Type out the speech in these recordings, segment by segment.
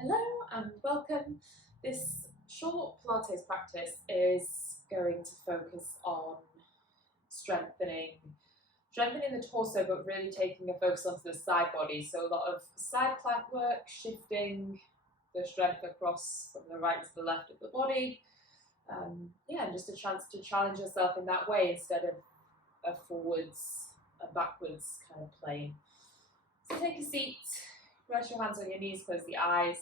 Hello and welcome. This short Pilates practice is going to focus on strengthening the torso, but really taking a focus onto the side body. So a lot of side plank work, shifting the strength across from the right to the left of the body. And just a chance to challenge yourself in that way instead of a forwards and backwards kind of plane. So take a seat, rest your hands on your knees, close the eyes.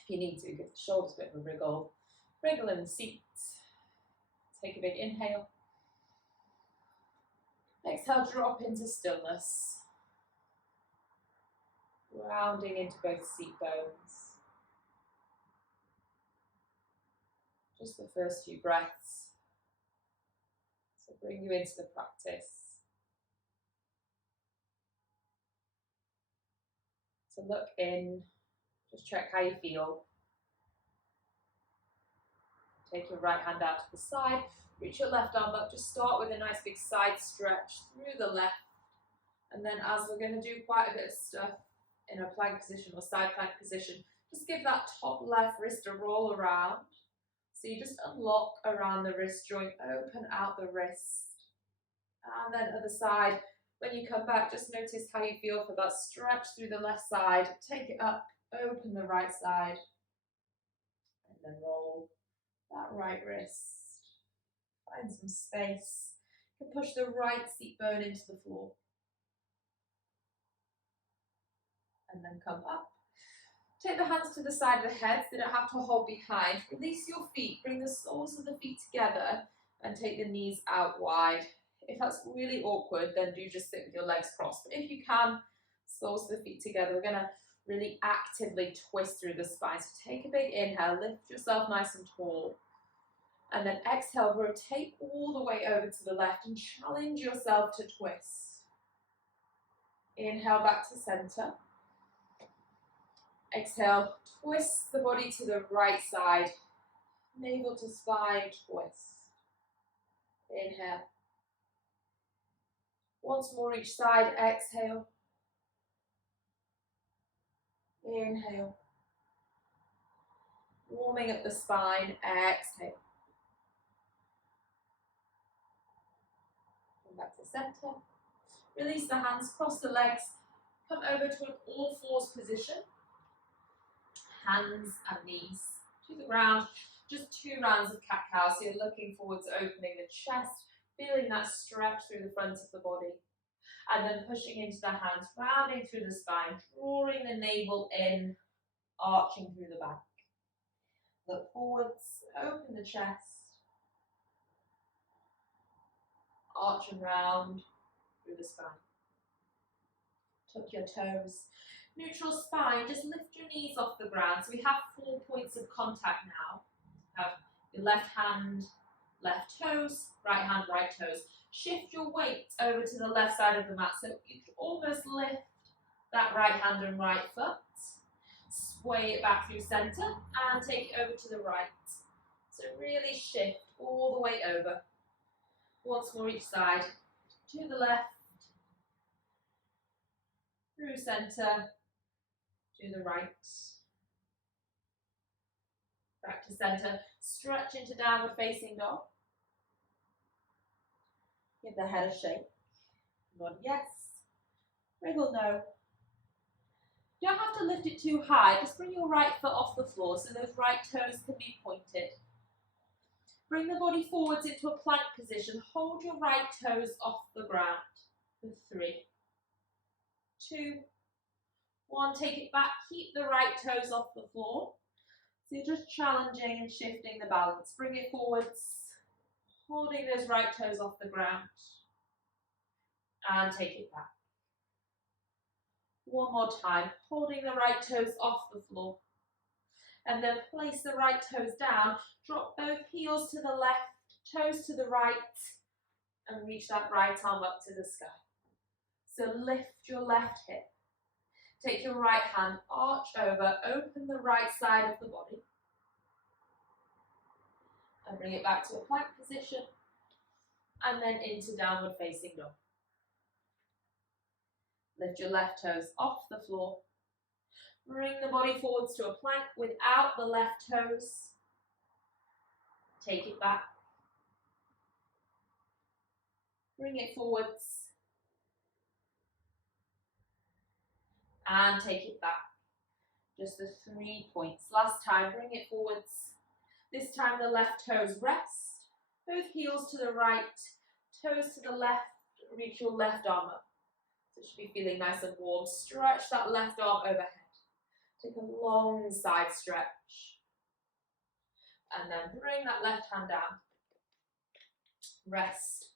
If you need to, give the shoulders a bit of a wriggle. Wriggle in the seat. Take a big inhale. Exhale, drop into stillness. Rounding into both seat bones. Just the first few breaths. So bring you into the practice. So look in. Just check how you feel. Take your right hand out to the side. Reach your left arm up. Just start with a nice big side stretch through the left. And then as we're going to do quite a bit of stuff in a plank position or side plank position, just give that top left wrist a roll around. So you just unlock around the wrist joint, open out the wrist. And then other side, when you come back, just notice how you feel for that stretch through the left side. Take it up, open the right side. And then roll that right wrist. Find some space. You can push the right seat bone into the floor. And then come up. Take the hands to the side of the head, so they don't have to hold behind. Release your feet, bring the soles of the feet together and take the knees out wide. If that's really awkward, then do just sit with your legs crossed. But if you can, soles of the feet together, we're gonna really actively twist through the spine. So take a big inhale, lift yourself nice and tall. And then exhale, rotate all the way over to the left and challenge yourself to twist. Inhale back to center. Exhale, twist the body to the right side. Navel to spine, twist. Inhale. Once more each side, exhale. Inhale. Warming up the spine, exhale. Come back to center. Release the hands, cross the legs. Come over to an all fours position. Hands and knees to the ground. Just 2 rounds of cat-cow. So you're looking forward to opening the chest, feeling that stretch through the front of the body. And then pushing into the hands, rounding through the spine, drawing the navel in, arching through the back. Look forwards, open the chest. Arch and round through the spine. Tuck your toes. Neutral spine, just lift your knees off the ground. So we have 4 points of contact now. Have your left hand, left toes, right hand, right toes. Shift your weight over to the left side of the mat. So you can almost lift that right hand and right foot. Sway it back through center and take it over to the right. So really shift all the way over. Once more each side. To the left, through center, to the right, back to center. Stretch into downward facing dog. Give the head a shake. Nod yes. Wriggle no. You don't have to lift it too high. Just bring your right foot off the floor so those right toes can be pointed. Bring the body forwards into a plank position. Hold your right toes off the ground. For 3, 2, 1. Take it back. Keep the right toes off the floor. So you're just challenging and shifting the balance. Bring it forwards. Holding those right toes off the ground. And take it back. One more time. Holding the right toes off the floor. And then place the right toes down. Drop both heels to the left, toes to the right. And reach that right arm up to the sky. So lift your left hip. Take your right hand, arch over, open the right side of the body. And bring it back to a plank position. And then into downward facing dog. Lift your left toes off the floor. Bring the body forwards to a plank without the left toes. Take it back. Bring it forwards. And take it back. Just the 3 points. Last time, bring it forwards. This time the left toes rest. Both heels to the right, toes to the left. Reach your left arm up. So it should be feeling nice and warm. Stretch that left arm overhead. Take a long side stretch. And then bring that left hand down. Rest.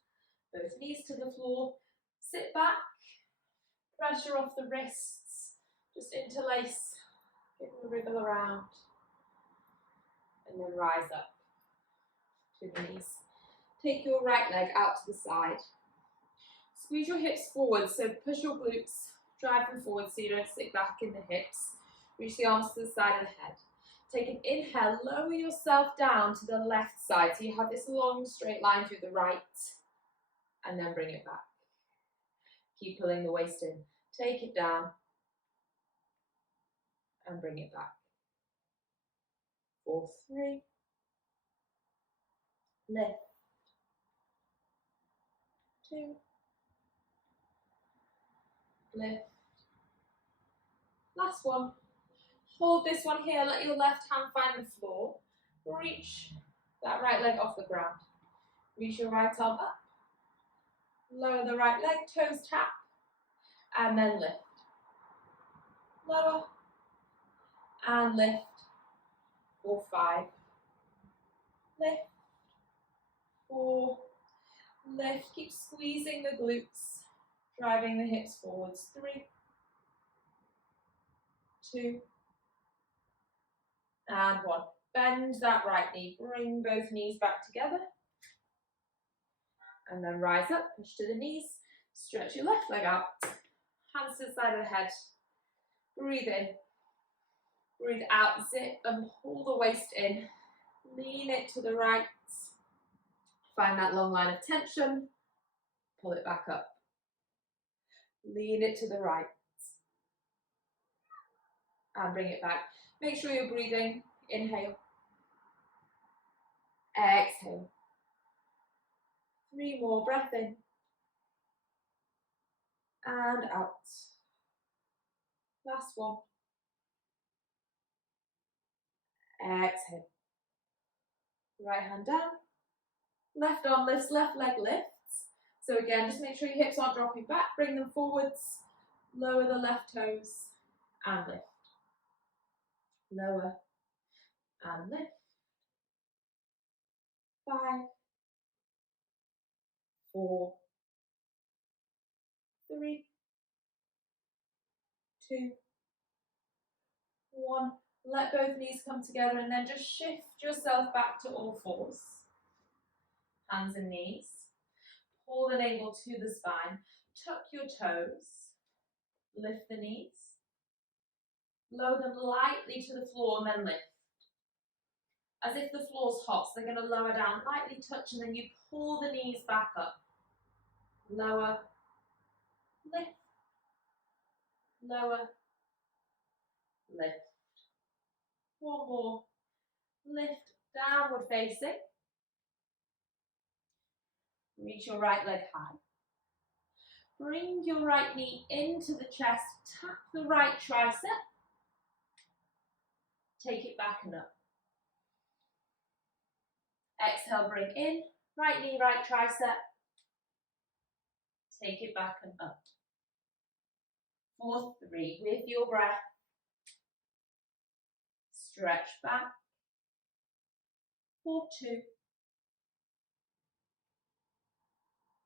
Both knees to the floor. Sit back. Pressure off the wrists. Just interlace. Give them a wriggle around. And then rise up to the knees. Take your right leg out to the side. Squeeze your hips forward, so push your glutes, drive them forward so you don't sit back in the hips. Reach the arms to the side of the head. Take an inhale, lower yourself down to the left side so you have this long straight line through the right, and then bring it back. Keep pulling the waist in. Take it down and bring it back. 4, 3. Lift. 2. Lift. Last one. Hold this one here, let your left hand find the floor. Reach that right leg off the ground. Reach your right arm up. Lower the right leg, toes tap, and then lift. Lower, and lift. 4, 5. Lift. 4. Lift. Keep squeezing the glutes, driving the hips forwards. 3. 2. And 1. Bend that right knee. Bring both knees back together. And then rise up, push to the knees. Stretch your left leg out. Hands to the side of the head. Breathe in. Breathe out. Zip and pull the waist in. Lean it to the right. Find that long line of tension. Pull it back up. Lean it to the right. And bring it back. Make sure you're breathing. Inhale. Exhale. 3 more. Breath in. And out. Last one. Exhale. Right hand down. Left arm lifts, left leg lifts. So again, just make sure your hips aren't dropping back. Bring them forwards. Lower the left toes and lift. Lower and lift. 5, 4, 3, 2, 1. Let both knees come together and then just shift yourself back to all fours. Hands and knees. Pull the navel to the spine. Tuck your toes. Lift the knees. Lower them lightly to the floor and then lift. As if the floor's hot, so they're going to lower down, lightly touch, and then you pull the knees back up. Lower, lift, lower, lift. 1 more. Lift, downward facing. Reach your right leg high. Bring your right knee into the chest. Tap the right tricep. Take it back and up. Exhale, bring in. Right knee, right tricep. Take it back and up. 4, 3. With your breath. Stretch back. 4, 2.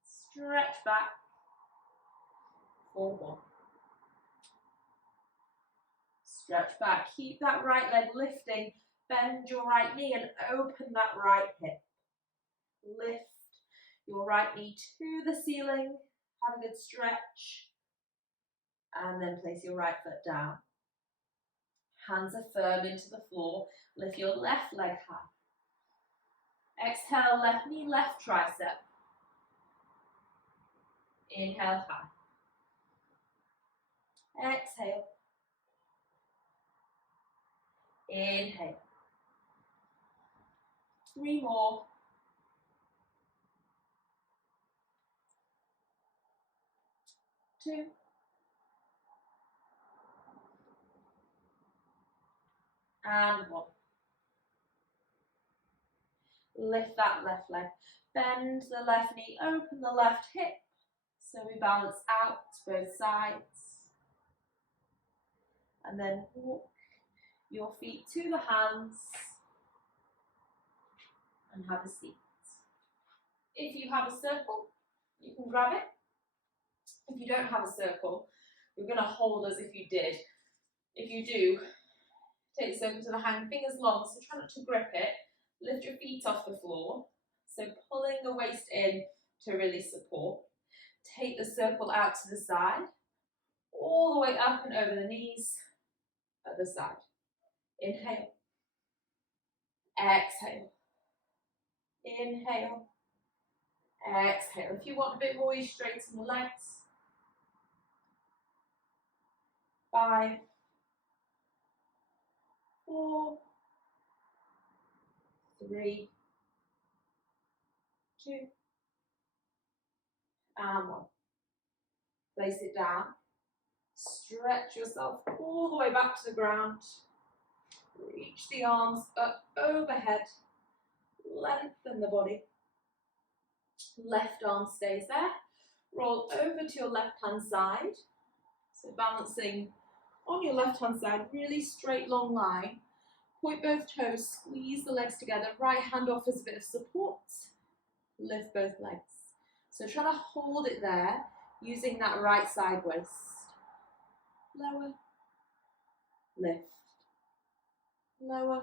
Stretch back. 4, 1. Stretch back. Keep that right leg lifting. Bend your right knee and open that right hip. Lift your right knee to the ceiling. Have a good stretch. And then place your right foot down. Hands are firm into the floor. Lift your left leg high. Exhale, left knee, left tricep. Inhale high. Exhale. Inhale. 3 more. 2. And 1. Lift that left leg. Bend the left knee, open the left hip. So we balance out to both sides. And then walk your feet to the hands and have a seat. If you have a circle, you can grab it. If you don't have a circle, you're going to hold as if you did. If you do, take the circle to the hand, fingers long, so try not to grip it. Lift your feet off the floor. So pulling the waist in to really support. Take the circle out to the side, all the way up and over the knees, other side. Inhale. Exhale. Inhale. Exhale. If you want a bit more, you straighten the legs. 5, 4, 3, 2, and 1. Place it down. Stretch yourself all the way back to the ground. Reach the arms up overhead. Lengthen the body. Left arm stays there. Roll over to your left hand side. So balancing on your left hand side, really straight long line. Point both toes, squeeze the legs together. Right hand offers a bit of support. Lift both legs. So try to hold it there using that right side waist. Lower, lift, lower,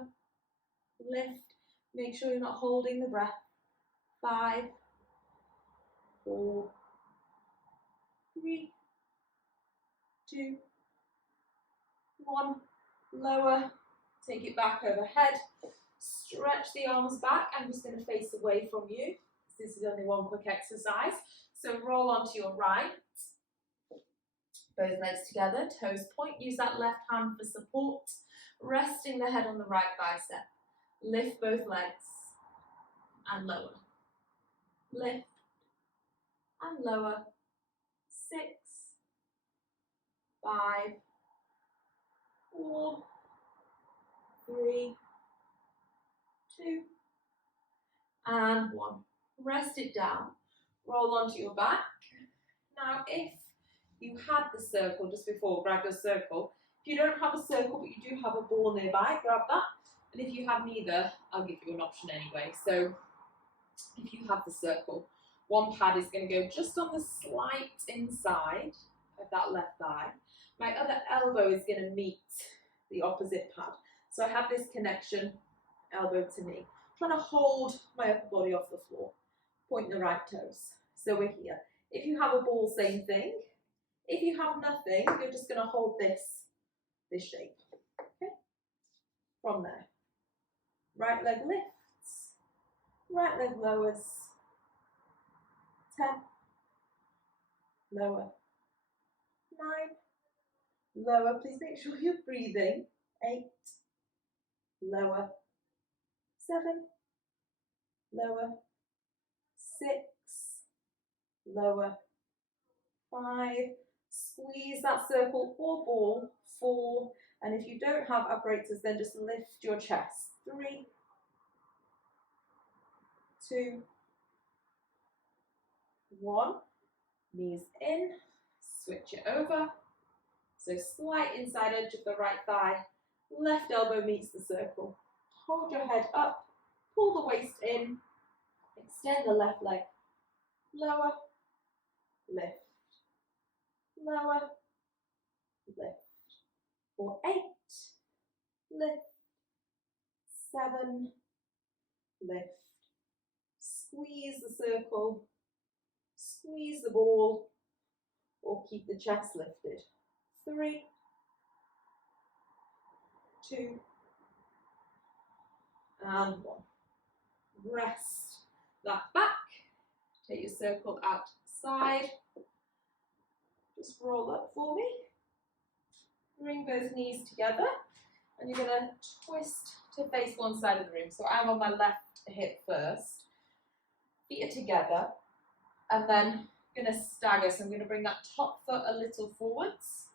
lift. Make sure you're not holding the breath. 5, 4, 3, 2, 1. Lower, take it back overhead. Stretch the arms back. I'm just going to face away from you. This is only one quick exercise. So roll onto your right. Both legs together, toes point. Use that left hand for support. Resting the head on the right bicep. Lift both legs and lower. Lift and lower. 6, 5, 4, 3, 2, and 1. Rest it down. Roll onto your back. Now, if you had the circle just before, grab your circle. If you don't have a circle but you do have a ball nearby, grab that. And if you have neither, I'll give you an option anyway. So if you have the circle, one pad is going to go just on the slight inside of that left thigh. My other elbow is going to meet the opposite pad. So I have this connection, elbow to knee. I'm trying to hold my upper body off the floor. Point the right toes. So we're here. If you have a ball, same thing. If you have nothing, you're just going to hold this shape. Okay? From there. Right leg lifts. Right leg lowers. 10. Lower. 9. Lower. Please make sure you're breathing. 8. Lower. 7. Lower. 6. Lower. 5. Squeeze that circle or ball. 4. And if you don't have uprights, then just lift your chest. 3. 2. 1. Knees in. Switch it over. So slight inside edge of the right thigh. Left elbow meets the circle. Hold your head up. Pull the waist in. Extend the left leg. Lower. Lift. Lower. Lift. For 8. Lift. 7. Lift. Squeeze the circle. Squeeze the ball. Or keep the chest lifted. 3. 2. And 1. Rest that back. Take your circle outside. Just roll up for me. Bring both knees together. And you're going to twist to face one side of the room. So I'm on my left hip first. Feet are together. And then I'm going to stagger. So I'm going to bring that top foot a little forwards.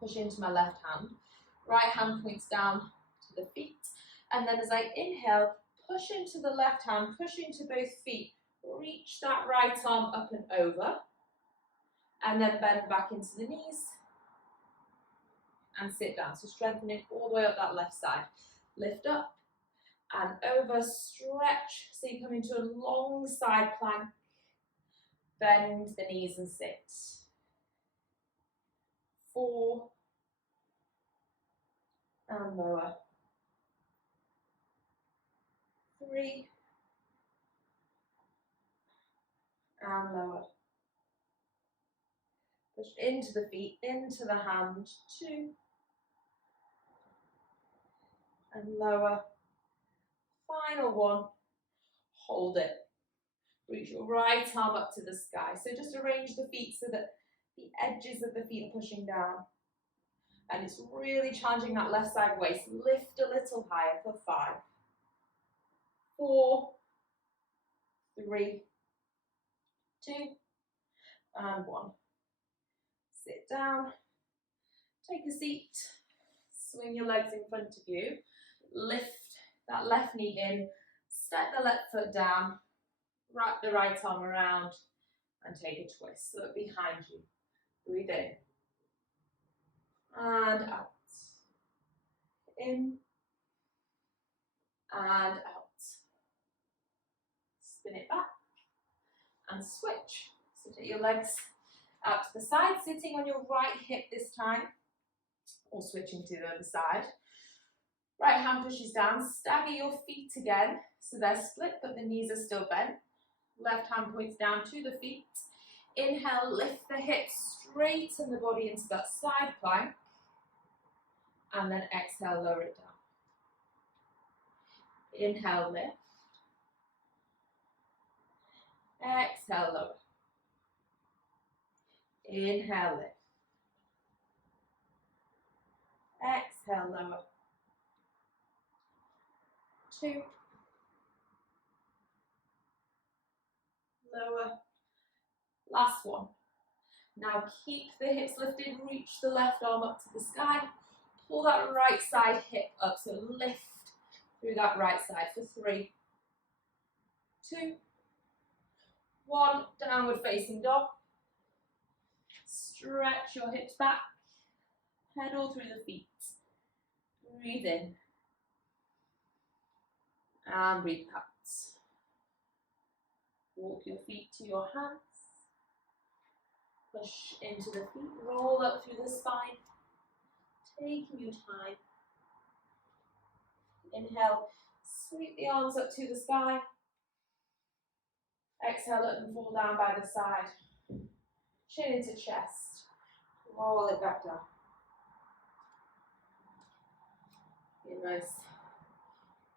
Push into my left hand. Right hand points down to the feet. And then as I inhale, push into the left hand, push into both feet. Reach that right arm up and over. And then bend back into the knees. And sit down. So strengthening all the way up that left side. Lift up and over, stretch. So you come into a long side plank. Bend the knees and sit. 4. And lower. 3. And lower. Push into the feet, into the hand. 2. And lower. Final 1. Hold it. Reach your right arm up to the sky. So just arrange the feet so that the edges of the feet are pushing down. And it's really challenging that left side waist. Lift a little higher for 5. 4. 3. 2. And 1. Sit down. Take a seat. Swing your legs in front of you. Lift that left knee in. Step the left foot down. Wrap the right arm around. And take a twist. Look behind you. Breathe in. And out. In. And out. Spin it back. And switch. So take your legs out to the side, sitting on your right hip this time. Or switching to the other side. Right hand pushes down. Stagger your feet again. So they're split, but the knees are still bent. Left hand points down to the feet. Inhale, lift the hips, straighten the body into that side plank. And then exhale, lower it down. Inhale, lift. Exhale, lower. Inhale, lift. Exhale, lower. 2. Lower. Last 1. Now keep the hips lifted, reach the left arm up to the sky. Pull that right side hip up, so lift through that right side for 3, 2, 1. Downward facing dog. Stretch your hips back. Pedal through the feet. Breathe in. And breathe out. Walk your feet to your hands. Push into the feet. Roll up through the spine. Taking your time. Inhale. Sweep the arms up to the sky. Exhale, let them fall down by the side. Chin into chest. Roll it back down. Be a nice,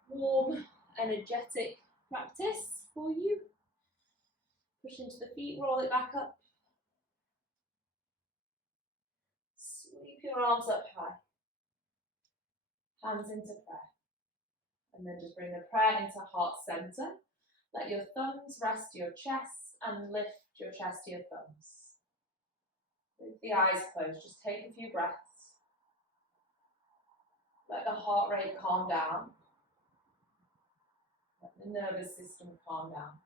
warm, energetic practice for you. Push into the feet, roll it back up. Sweep your arms up high. Hands into prayer. And then just bring the prayer into heart center. Let your thumbs rest your chest and lift your chest to your thumbs. With the eyes closed, just take a few breaths. Let the heart rate calm down. Let the nervous system calm down.